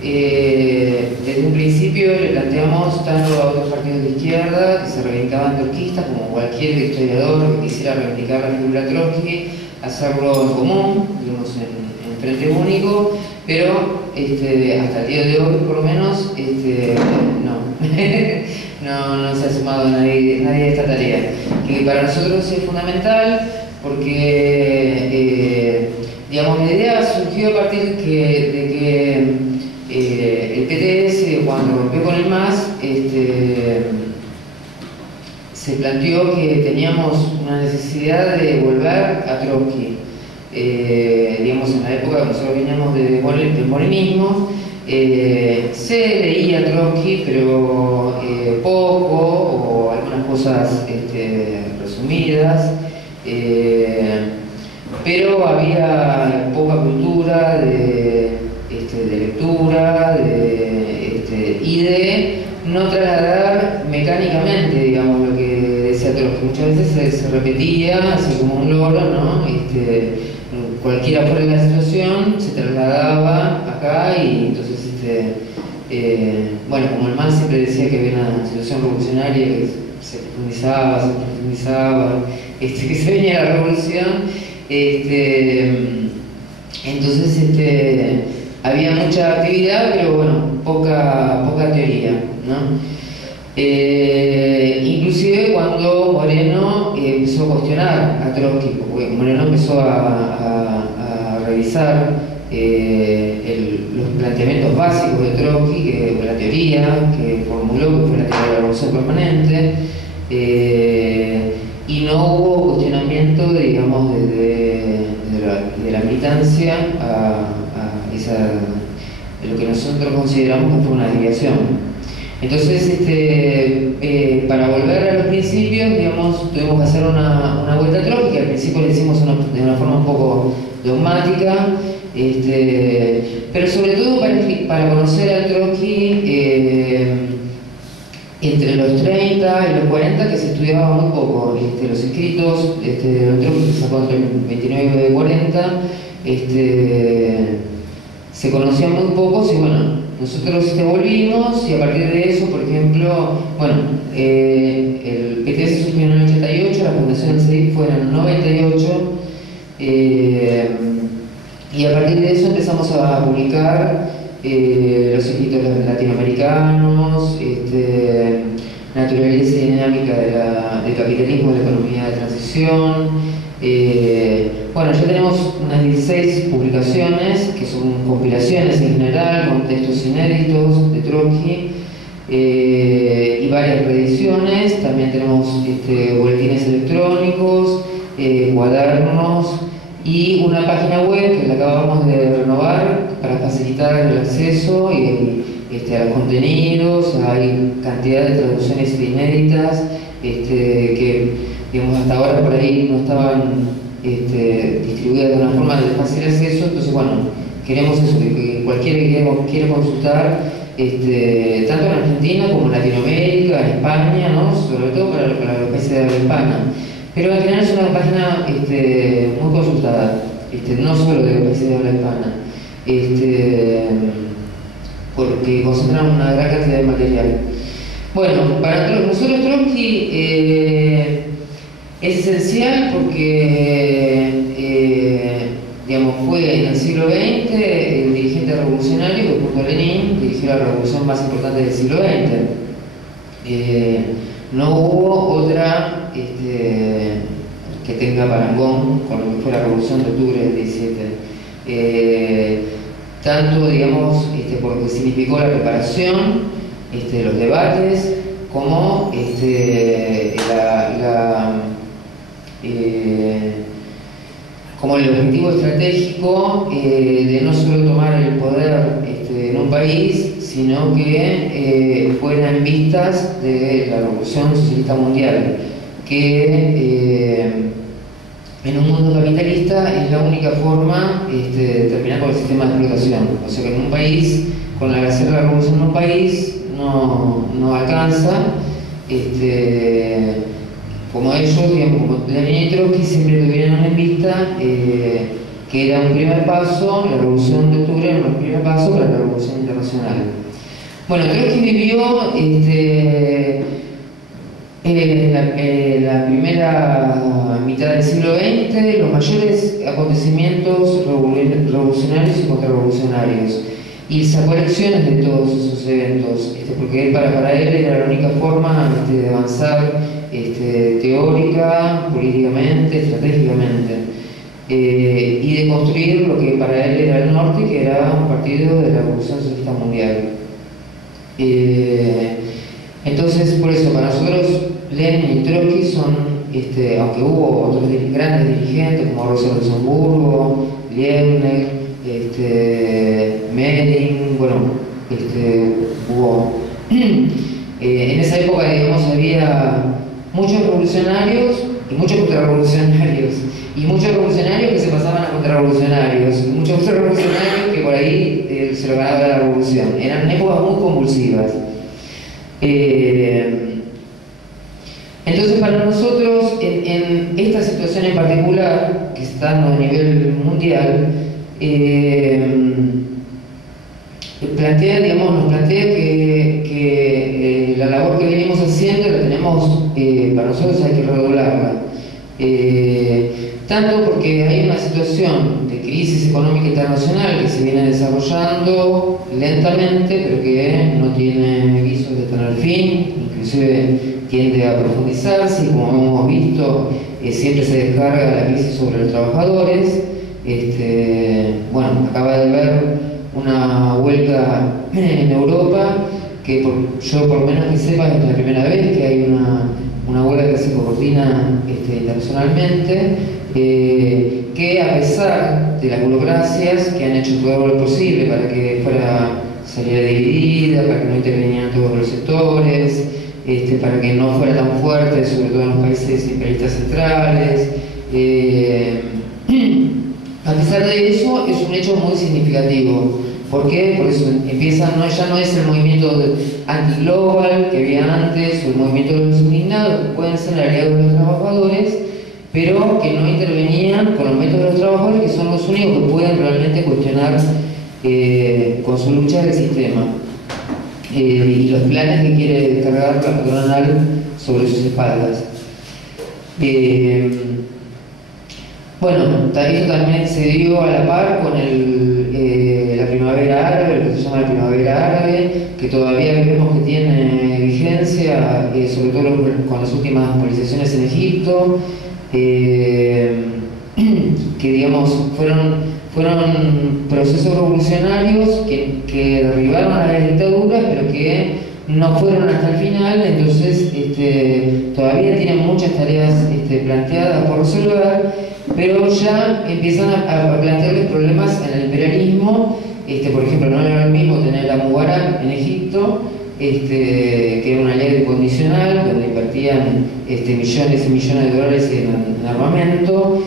Desde un principio le planteamos tanto a otros partidos de izquierda que se reivindicaban trotskistas como cualquier historiador que quisiera reivindicar la figura de Trotsky, hacerlo en común, digamos, en frente único, pero hasta el día de hoy, por lo menos, no se ha sumado nadie a esta tarea, que para nosotros es fundamental porque, digamos, la idea surgió a partir de que el PTS, cuando rompió con el MAS, se planteó que teníamos una necesidad de volver a Trotsky. Digamos, en la época que nosotros veníamos del molinismo, se leía Trotsky, pero poco, o algunas cosas resumidas, pero había poca cultura de lectura y de no trasladar mecánicamente, digamos, lo que decía Trotsky. Muchas veces se repetía así como un loro, ¿no? Cualquiera fuera de la situación se trasladaba acá y entonces, bueno, como el MAS siempre decía que había una situación revolucionaria que se profundizaba, que se venía la revolución, entonces había mucha actividad, pero bueno, poca teoría, ¿no? Inclusive cuando Moreno empezó a cuestionar a Trotsky, porque Moreno empezó a revisar los planteamientos básicos de Trotsky, la teoría que formuló, que fue la teoría de la revolución permanente, y no hubo cuestionamiento, digamos, de la militancia a lo que nosotros consideramos que fue una desviación. Entonces, para volver a los principios, digamos, tuvimos que hacer una vuelta a Trotsky, que al principio lo hicimos de una forma un poco dogmática, pero sobre todo para conocer a Trotsky entre los 30 y los 40, que se estudiaba muy poco. Los escritos de Trotsky que sacó entre el 29 y 40, se conocían muy pocos y bueno, nosotros volvimos y a partir de eso, por ejemplo, bueno, el PTS surgió en el 88, la fundación del CEDIC fue en el 98, y a partir de eso empezamos a publicar los escritos latinoamericanos, naturaleza y dinámica del capitalismo y la economía de transición. Bueno, ya tenemos unas 16 publicaciones que son compilaciones en general con textos inéditos de Trotsky y varias reediciones. También tenemos boletines electrónicos, cuadernos y una página web que la acabamos de renovar para facilitar el acceso a los contenidos. Hay cantidad de traducciones inéditas que, digamos, hasta ahora por ahí no estaban distribuidas de una forma de fácil acceso. Entonces, bueno, queremos eso, que cualquiera que quiera consultar, tanto en Argentina como en Latinoamérica, en España, ¿no? Sobre todo para los países de habla hispana. Pero en general es una página muy consultada, no solo de los países de habla hispana, porque concentran una gran cantidad de material. Bueno, para nosotros Trotsky es esencial porque digamos, fue en el siglo XX el dirigente revolucionario que junto a Lenin dirigió la revolución más importante del siglo XX. No hubo otra que tenga parangón con lo que fue la revolución de octubre del 17. Tanto, digamos, por lo que significó la preparación, los debates, como como el objetivo estratégico de no solo tomar el poder en un país, sino que fueran vistas de la Revolución Socialista Mundial, que en un mundo capitalista es la única forma de terminar con el sistema de explotación. O sea que en un país, con la hacer la revolución en un país, no alcanza. Como ellos, digamos, como Lenin y Trotsky siempre tuvieron en vista que era un primer paso, la Revolución de Octubre era un primer paso para la Revolución Internacional. Bueno, Trotsky vivió en la primera mitad del siglo XX los mayores acontecimientos revolucionarios y contrarrevolucionarios, y sacó lecciones de todos esos eventos, porque para él era la única forma de avanzar teórica, políticamente, estratégicamente, y de construir lo que para él era el norte, que era un partido de la Revolución Socialista Mundial. Entonces, por eso, para nosotros, Lenin y Trotsky son, aunque hubo otros grandes dirigentes como Rosa Luxemburgo, Liebknecht, Medin, bueno, hubo... en esa época, digamos, había muchos revolucionarios y muchos contrarrevolucionarios, y muchos revolucionarios que se pasaban a contrarrevolucionarios, y muchos contrarrevolucionarios que por ahí se lo ganaba la revolución. Eran épocas muy convulsivas. Entonces, para nosotros, en esta situación en particular, que está a nivel mundial, nos plantea que la labor que venimos haciendo la tenemos, para nosotros hay que redoblarla. Tanto porque hay una situación de crisis económica internacional que se viene desarrollando lentamente, pero que no tiene visos de tener fin, inclusive tiende a profundizarse, y como hemos visto, siempre se descarga la crisis sobre los trabajadores. Bueno, acaba de haber una huelga en Europa, que yo por menos que sepa es la primera vez que hay una huelga que se coordina internacionalmente, que a pesar de las burocracias que han hecho todo lo posible para que saliera dividida, para que no intervinieran todos los sectores, para que no fuera tan fuerte, sobre todo en los países imperialistas centrales, a pesar de eso, es un hecho muy significativo. ¿Por qué? Porque eso ya no es el movimiento anti-global que había antes, o el movimiento de los indignados, que pueden ser aliados de los trabajadores, pero que no intervenían con los métodos de los trabajadores, que son los únicos que pueden realmente cuestionar con su lucha el sistema y los planes que quiere descargar la patronal sobre sus espaldas. Bueno, eso también se dio a la par con la primavera árabe, lo que se llama la primavera árabe, que todavía vemos que tiene vigencia, sobre todo con las últimas movilizaciones en Egipto, que digamos fueron procesos revolucionarios que derribaron a las dictaduras, pero que no fueron hasta el final. Entonces todavía tienen muchas tareas planteadas por resolver, pero ya empiezan a plantearles problemas en el imperialismo. Por ejemplo, no era lo mismo tener a Mubarak en Egipto, que era una ley condicional donde invertían millones y millones de dólares en armamento.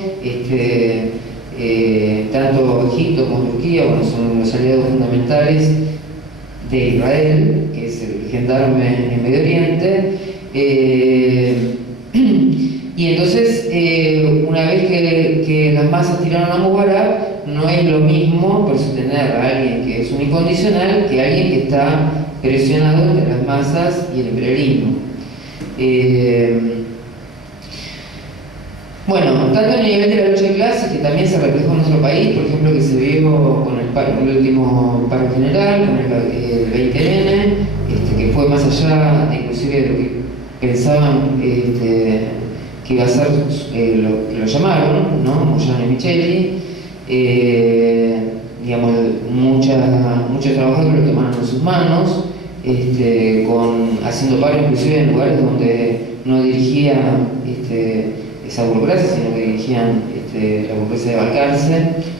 Tanto Egipto como Turquía, bueno, son los aliados fundamentales de Israel, que es el gendarme en Medio Oriente. Y entonces, una vez que las masas tiraron a Mubarak, no es lo mismo por tener a alguien que es un incondicional que alguien que está presionado entre las masas y el imperialismo. Bueno, tanto a nivel de la lucha de clases, que también se reflejó en nuestro país, por ejemplo, que se vio con el último paro general, con el 20N, que fue más allá de inclusive de lo que pensaban que iba a ser lo que lo llamaron, ¿no? Moyano y Micheli. Digamos, muchos trabajadores lo tomaron en sus manos, haciendo paro inclusive en lugares donde no dirigía esa burocracia, sino que dirigían la burocracia de Balcarce,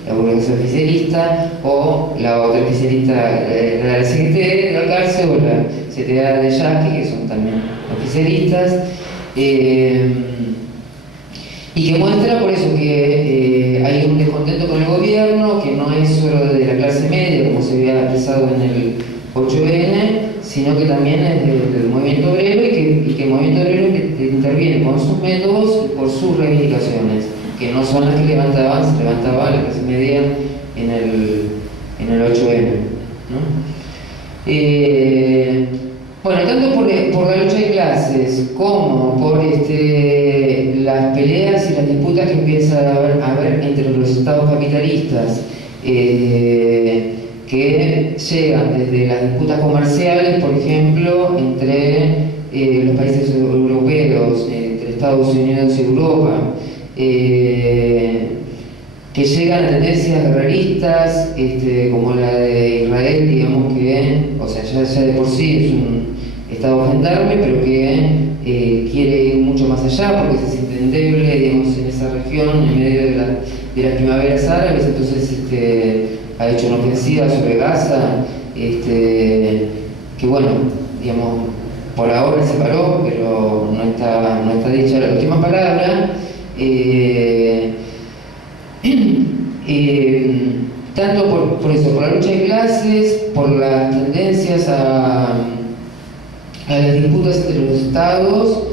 la burocracia oficialista, o la otra oficialista, la CGT de Balcarce o la CTA de Yaqui, que son también oficialistas, y que muestra por eso que hay un descontento con el gobierno, que no es solo de la clase media, como se había expresado en el 8N, sino que también es del movimiento obrero, y que el movimiento obrero interviene con sus métodos y por sus reivindicaciones, que no son las que levantaban, se levantaba la clase media en el 8M, ¿no? Bueno, tanto por la lucha de clases como por las peleas y las disputas que empieza a haber entre los estados capitalistas, que llegan desde las disputas comerciales, por ejemplo, entre los países europeos, entre Estados Unidos y Europa, que llegan a tendencias guerreristas, como la de Israel, digamos que, o sea, ya de por sí es un estado gendarme, pero que quiere ir mucho más allá porque se siente endeble, digamos, en esa región, en medio de las primaveras árabes. Entonces ha hecho una ofensiva sobre Gaza, que bueno, digamos, por ahora se paró, pero no está dicha la última palabra. Tanto por eso, por la lucha de clases, por las tendencias a las disputas entre los estados,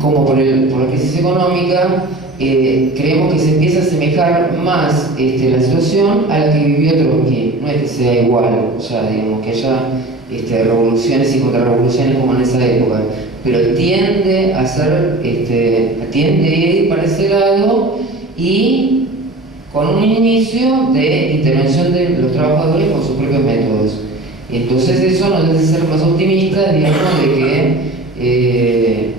como por la crisis económica, creemos que se empieza a asemejar más la situación a la que vivió Trotsky. No es que sea igual, ya digamos que haya revoluciones y contrarrevoluciones como en esa época, pero tiende a ir para ese lado, y con un inicio de intervención de los trabajadores con sus propios métodos. Entonces eso nos hace ser más optimistas, digamos, de que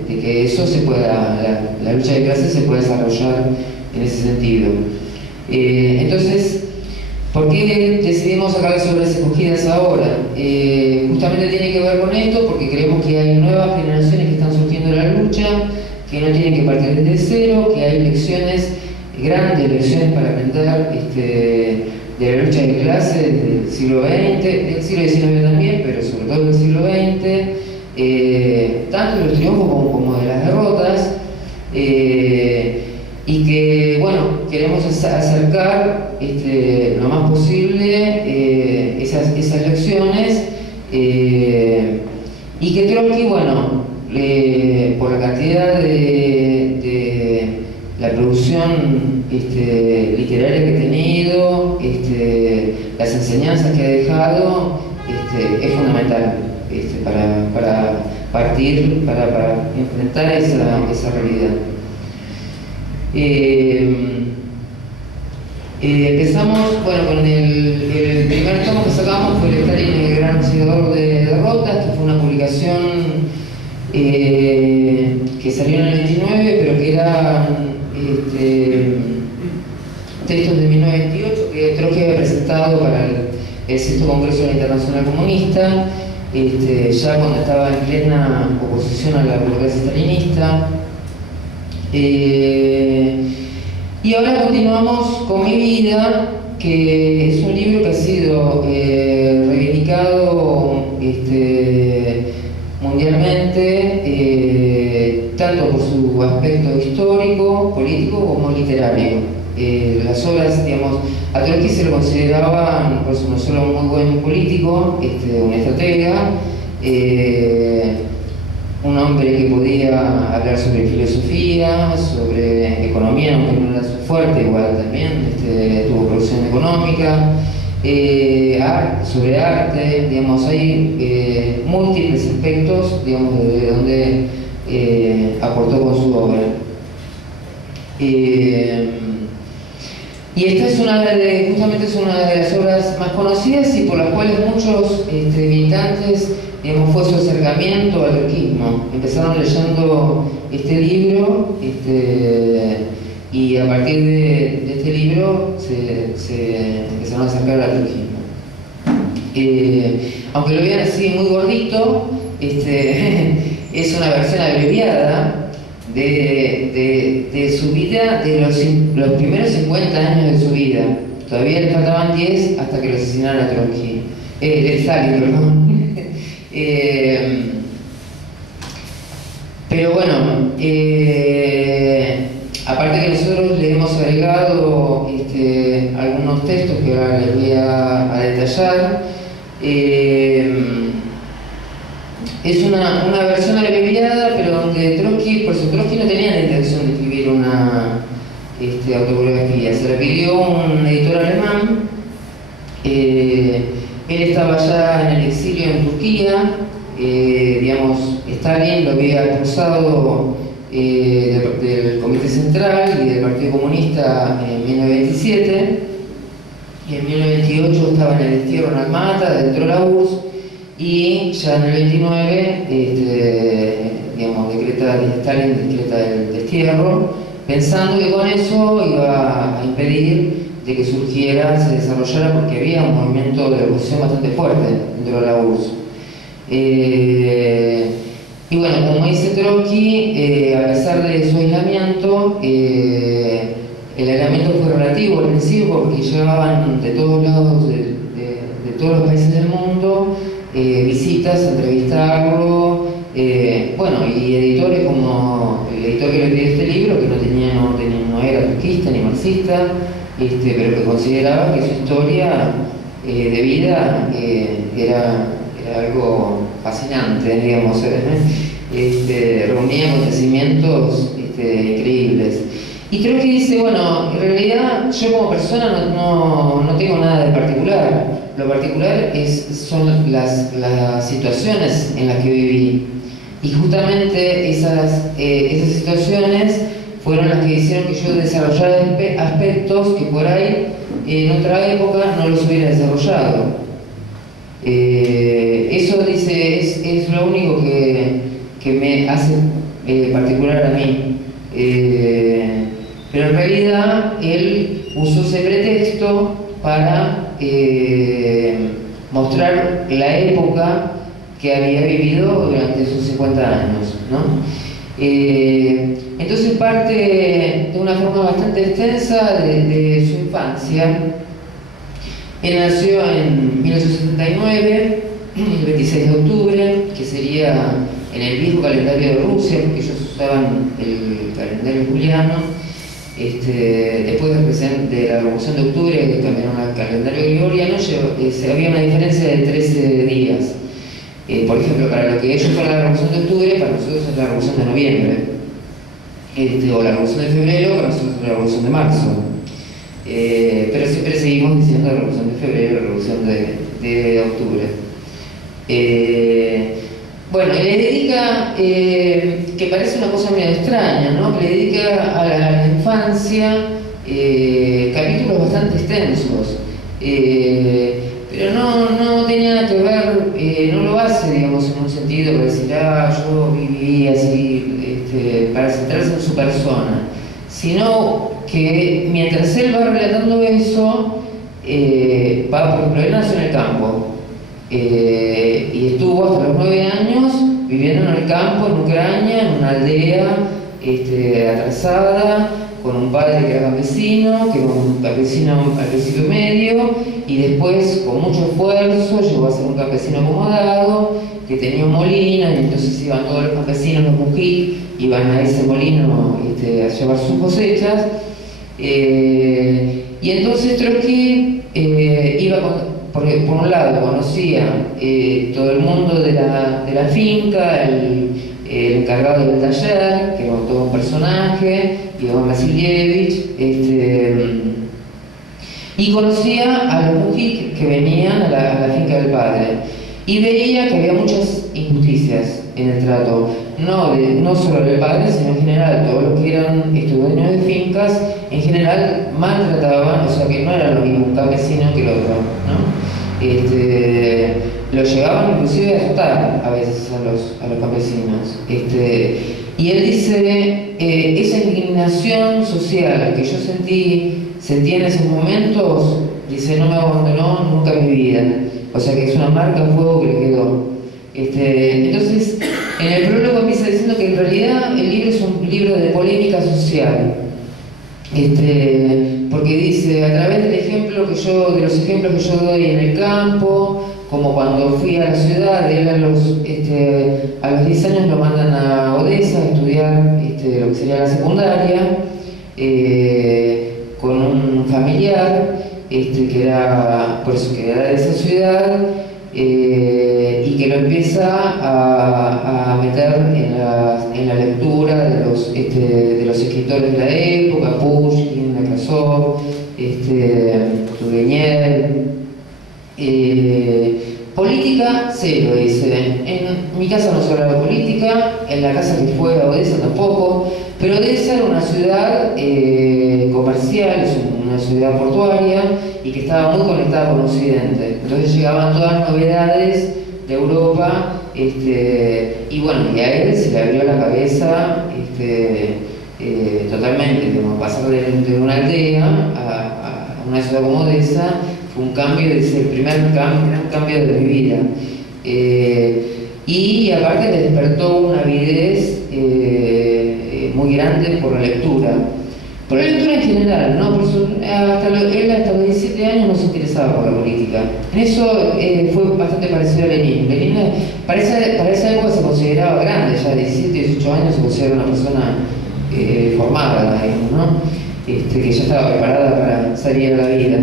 eso se pueda, la lucha de clases se pueda desarrollar en ese sentido. Entonces, ¿por qué decidimos sacar las obras escogidas ahora? Justamente tiene que ver con esto, porque creemos que hay nuevas generaciones que están surgiendo de la lucha, que no tienen que partir desde cero, que hay grandes lecciones para aprender de la lucha de clases del siglo XX, del siglo XIX también, pero sobre todo del siglo XX, tanto de los triunfos como de las derrotas, y que, bueno, queremos acercar lo más posible esas lecciones, y que Trotsky, bueno, por la cantidad de la producción literaria que ha tenido, las enseñanzas que ha dejado, es fundamental para partir, para enfrentar esa realidad. Empezamos, bueno, con el primer tomo que sacamos fue el Stalin, el gran negociador de derrotas, que fue una publicación que salió en el 29, pero que eran textos de 1928 que Trotsky había presentado para el sexto Congreso de la Internacional Comunista, ya cuando estaba en plena oposición a la burguesía stalinista. Y ahora continuamos con Mi vida, que es un libro que ha sido reivindicado mundialmente, tanto por su aspecto histórico, político como literario. Las obras, digamos, a Trotsky se lo consideraban, por eso, no solo un muy buen político, un estratega, un hombre que podía hablar sobre filosofía, sobre economía, aunque no era su fuerte, igual también tuvo producción económica, sobre arte, digamos, hay múltiples aspectos, digamos, de donde aportó con su obra. Y esta justamente es una de las obras más conocidas y por las cuales muchos militantes, digamos, fue su acercamiento al trotskismo. Empezaron leyendo este libro, y a partir de este libro se empezaron a acercar al trotskismo. Aunque lo vean así muy gordito, es una versión abreviada de su vida, de los primeros 50 años de su vida. Todavía le faltaban 10 hasta que lo asesinaron a Trotsky. Stalin, perdón. Pero bueno, aparte que nosotros le hemos agregado algunos textos que ahora les voy a detallar. Es una versión abreviada, pero donde Trotsky, por eso Trotsky no tenía pidió un editor alemán. Él estaba ya en el exilio en Turquía, digamos, Stalin lo había expulsado del Comité Central y del Partido Comunista en 1927, y en 1928 estaba en el destierro en Almata, dentro de la URSS, y ya en el 29, digamos, Stalin decreta el destierro, pensando que con eso iba a impedir de que surgiera, se desarrollara, porque había un movimiento de oposición bastante fuerte dentro de la URSS. Y bueno, como dice Trotsky, a pesar de su aislamiento, el aislamiento fue relativo al principio porque llegaban de todos lados, de todos los países del mundo, visitas a entrevistarlo, bueno, y editores como el editor que le pidió este libro, que no era turquista ni marxista, pero que consideraba que su historia de vida era algo fascinante, digamos, reunía acontecimientos increíbles. Y creo que dice, bueno, en realidad yo como persona no tengo nada de particular. Lo particular son las situaciones en las que viví. Y justamente esas situaciones fueron las que hicieron que yo desarrollara aspectos que por ahí en otra época no los hubiera desarrollado. Eso dice, es lo único que me hace particular a mí. Pero en realidad él usó ese pretexto para mostrar la época que había vivido durante sus 50 años, ¿no? Entonces parte de una forma bastante extensa de su infancia. Él nació en 1879, el 26 de octubre, que sería en el viejo calendario de Rusia, porque ellos usaban el calendario juliano. Después de la Revolución de Octubre, que cambiaron al calendario gregoriano, había una diferencia de 13 días. Por ejemplo, para lo que ellos fue la Revolución de Octubre, para nosotros es la Revolución de Noviembre. O la Revolución de Febrero, para nosotros es la Revolución de Marzo. Pero siempre seguimos diciendo la Revolución de Febrero, la Revolución de Octubre. Bueno, le dedica, que parece una cosa medio extraña, ¿no? Le dedica a la infancia capítulos bastante extensos. Pero no tenía nada que ver, no lo hace, digamos, en un sentido para decir, yo viví así, para centrarse en su persona, sino que mientras él va relatando eso, por ejemplo, él nació en el campo, y estuvo hasta los 9 años viviendo en el campo, en Ucrania, en una aldea atrasada, con un padre que era campesino, que era un campesino al principio medio, y después, con mucho esfuerzo, llegó a ser un campesino acomodado, que tenía un molino, y entonces iban todos los campesinos, los mujik, iban a ese molino a llevar sus cosechas. Y entonces Trotsky iba por un lado conocía todo el mundo de la finca, el encargado del taller, que era todo un personaje, Iván Vasilievich, y conocía a los mujik que venían a la finca del padre, y veía que había muchas injusticias en el trato, no solo del padre, sino en general, todos los que eran dueños de fincas, en general maltrataban, o sea que no era lo mismo un campesino que el otro, ¿no? Lo llegaban inclusive a asustar a veces a los campesinos. Y él dice, esa indignación social que yo sentí en esos momentos, dice, no me abandonó nunca en mi vida. O sea que es una marca a fuego que le quedó. Entonces, en el prólogo empieza diciendo que en realidad el libro es un libro de polémica social. Porque dice, a través de los ejemplos que yo doy en el campo, como cuando fui a la ciudad, él a los 10 años lo mandan a Odessa a estudiar lo que sería la secundaria, con un familiar que era de esa ciudad, y que lo empieza a meter en la lectura de los escritores de la época, Pushkin, Nekrasov, Turgeniev. Política, cero, dice. En mi casa no se habla de política, en la casa que fue a Odessa tampoco, pero Odessa era una ciudad comercial, es una ciudad portuaria y que estaba muy conectada con Occidente. Entonces llegaban todas las novedades de Europa, y bueno, y a él se le abrió la cabeza totalmente, como pasar de una aldea a una ciudad como Odessa. Fue un cambio, es el primer gran cambio de mi vida. Y aparte le despertó una avidez muy grande por la lectura. Por la lectura en general, ¿no? Por eso, él hasta los 17 años no se interesaba por la política. En eso fue bastante parecido a Lenin. Lenin para esa época se consideraba grande, ya de 17, 18 años se consideraba una persona formada, digamos, ¿no? Que ya estaba preparada para salir a la vida.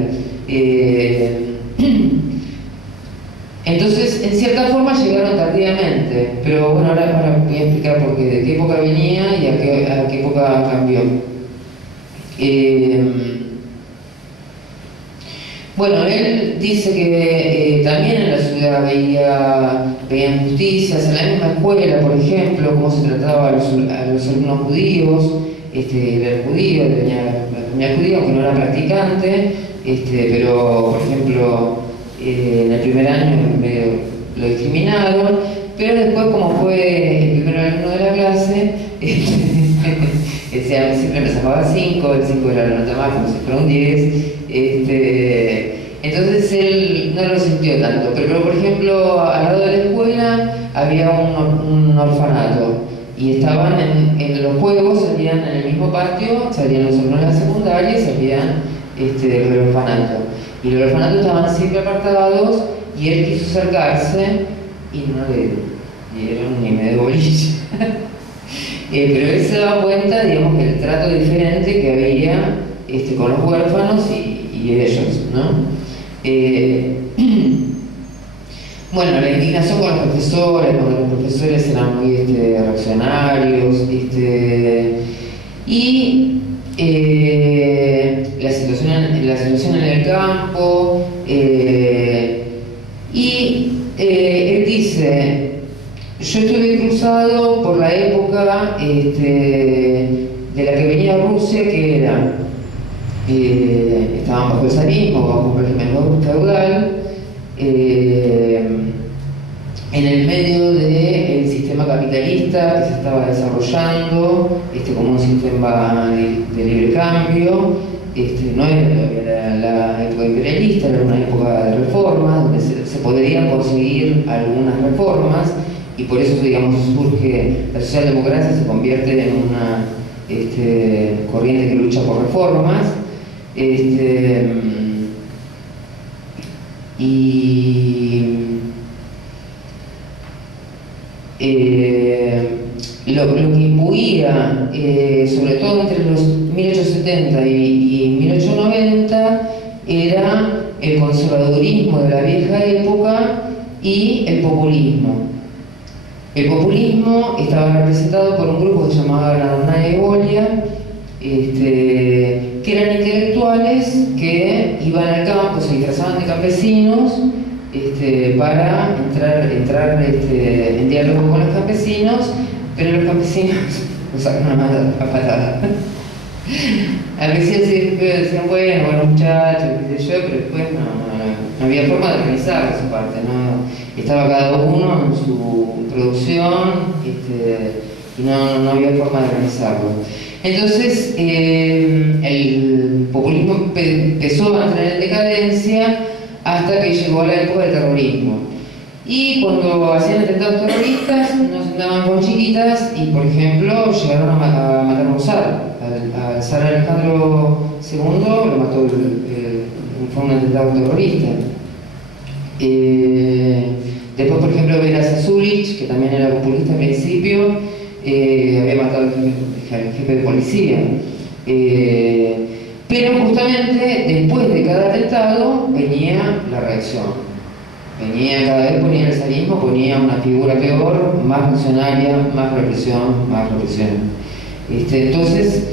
Entonces, en cierta forma llegaron tardíamente, pero bueno, ahora voy a explicar por qué, de qué época venía y a qué época cambió. Bueno, él dice que también en la ciudad veía injusticias, en la misma escuela, por ejemplo, cómo se trataba a los alumnos judíos. Él era judío, tenía la comunidad judía, aunque no era practicante, pero por ejemplo en el primer año medio lo discriminaron, pero después, como fue el primer alumno de la clase, siempre me sacaba 5, el 5 era la nota más, como si fuera un 10. Entonces él no lo sintió tanto, pero por ejemplo al lado de la escuela había un orfanato y estaban en los juegos, salían en el mismo patio, salían los alumnos de la secundaria y salían del orfanato. Y los orfanatos estaban siempre apartados y él quiso acercarse y no le dieron ni medio bolilla. Pero él se daba cuenta, digamos, que el trato diferente que había con los huérfanos y ellos, ¿no? Bueno, la indignación con los profesores, cuando los profesores eran muy reaccionarios, y la situación en el campo, él dice: yo estuve cruzado por la época de la que venía Rusia, que era estaban bajo el zarismo, bajo el régimen feudal, en el medio del sistema capitalista que se estaba desarrollando como un sistema de libre cambio. No era todavía la época imperialista, era una época de reformas donde se podrían conseguir algunas reformas, y por eso, digamos, surge la socialdemocracia, se convierte en una corriente que lucha por reformas. Lo que imbuía, sobre todo entre los 1870 y 1890, era el conservadurismo de la vieja época y el populismo. El populismo estaba representado por un grupo que se llamaba Granadina y Golia, que eran intelectuales que iban al campo, se disfrazaban de campesinos para entrar en diálogo con los campesinos, pero los campesinos los sacaron a patada. Al principio decían, bueno muchachos, qué sé yo, pero después no había forma de organizar su parte, ¿no? Estaba cada uno en su producción, y no había forma de organizarlo. Entonces el populismo empezó a entrar en decadencia hasta que llegó a la época del terrorismo. Y cuando hacían atentados terroristas, nos sentaban con chiquitas y, por ejemplo, llegaron a matar a un zar. Al zar Alejandro II lo mató, fue un atentado terrorista. Después, por ejemplo, Veras Zulich, que también era populista al principio, había matado al jefe de policía. Pero justamente después de cada atentado venía la reacción. Cada vez ponía el zarismo, ponía una figura peor, más funcionaria, más represión, más represión. Entonces,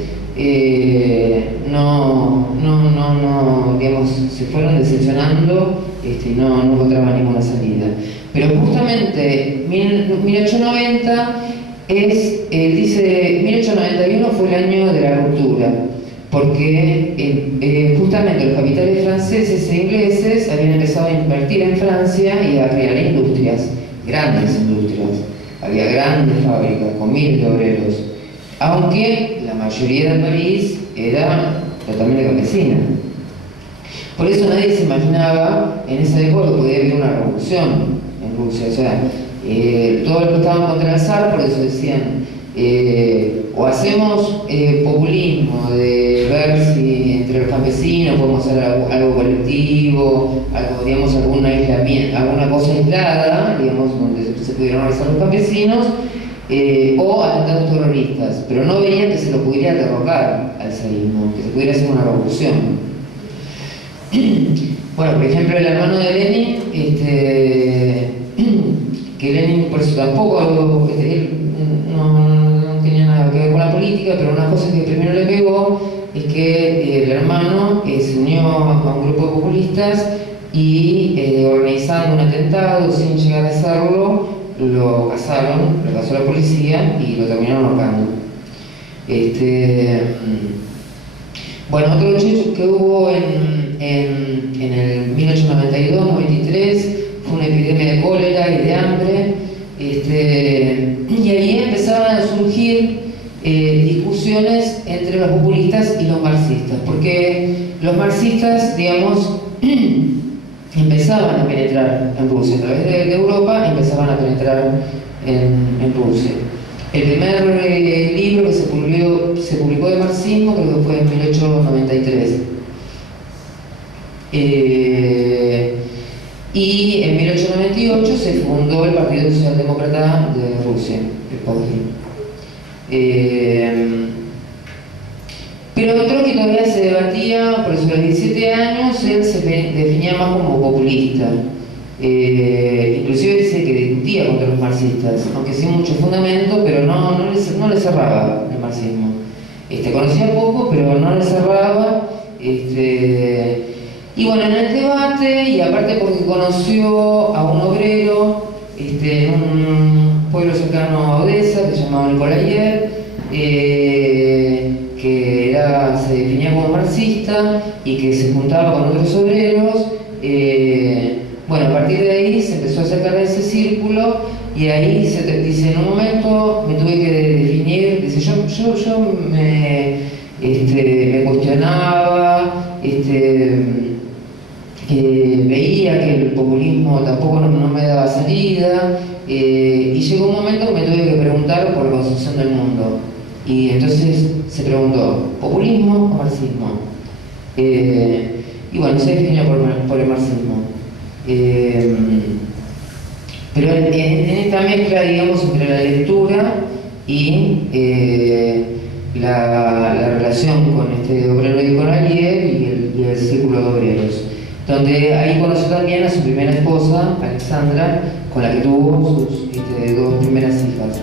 digamos, se fueron decepcionando y no encontraban ninguna salida. Pero justamente 1890 dice 1891 fue el año de la ruptura, porque justamente los capitales franceses e ingleses habían empezado a invertir en Francia y a crear industrias, grandes industrias. Había grandes fábricas con miles de obreros, aunque la mayoría de París era totalmente campesina. Por eso nadie se imaginaba en esa época que podía haber una revolución en Rusia. O sea, todos los que estaban contra el zar, por eso decían, o hacemos populismo de ver si entre los campesinos podemos hacer algo colectivo, algo, digamos, alguna cosa aislada, digamos, donde se pudieran organizar los campesinos, o atentados terroristas, pero no veían que se lo pudiera derrocar al zarismo, que se pudiera hacer una revolución. Bueno, por ejemplo, el hermano de Lenin, que Lenin por eso tampoco, él no tenía nada que ver con la política, pero una cosa que primero le pegó es que el hermano se unió a un grupo de populistas y organizando un atentado sin llegar a hacerlo, lo cazaron, lo cazó la policía y lo terminaron ahorcando. Bueno, otro hecho que hubo en el 1892-93 fue una epidemia de cólera y de hambre, y ahí empezaban a surgir discusiones entre los populistas y los marxistas, porque los marxistas, digamos, empezaban a penetrar en Rusia, a través de Europa empezaban a penetrar en Rusia. El primer libro que se publicó de marxismo creo que fue en 1893. Y en 1898 se fundó el Partido Socialdemócrata de Rusia, el POSRI. Pero Trotsky todavía se debatía, por eso a los 17 años él se definía más como populista. Inclusive dice que discutía contra los marxistas, aunque sin mucho fundamento, pero no le cerraba el marxismo. Conocía poco, pero no le cerraba. Y bueno, en el debate, y aparte porque conoció a un obrero en un pueblo cercano a Odessa, que se llamaba Nikolayev, que se definía como marxista y que se juntaba con otros obreros. Bueno, a partir de ahí se empezó a acercar a ese círculo y ahí dice, en un momento me tuve que definir, dice, yo me cuestionaba, veía que el populismo tampoco no me daba salida, y llegó un momento que me tuve que preguntar por la construcción del mundo. Y entonces se preguntó, ¿populismo o marxismo? Y bueno, se definió por el marxismo. Pero en esta mezcla, digamos, entre la lectura y la relación con este obrero de Nikolayev y el círculo de obreros, donde ahí conoció también a su primera esposa, Alexandra, con la que tuvo sus dos primeras hijas.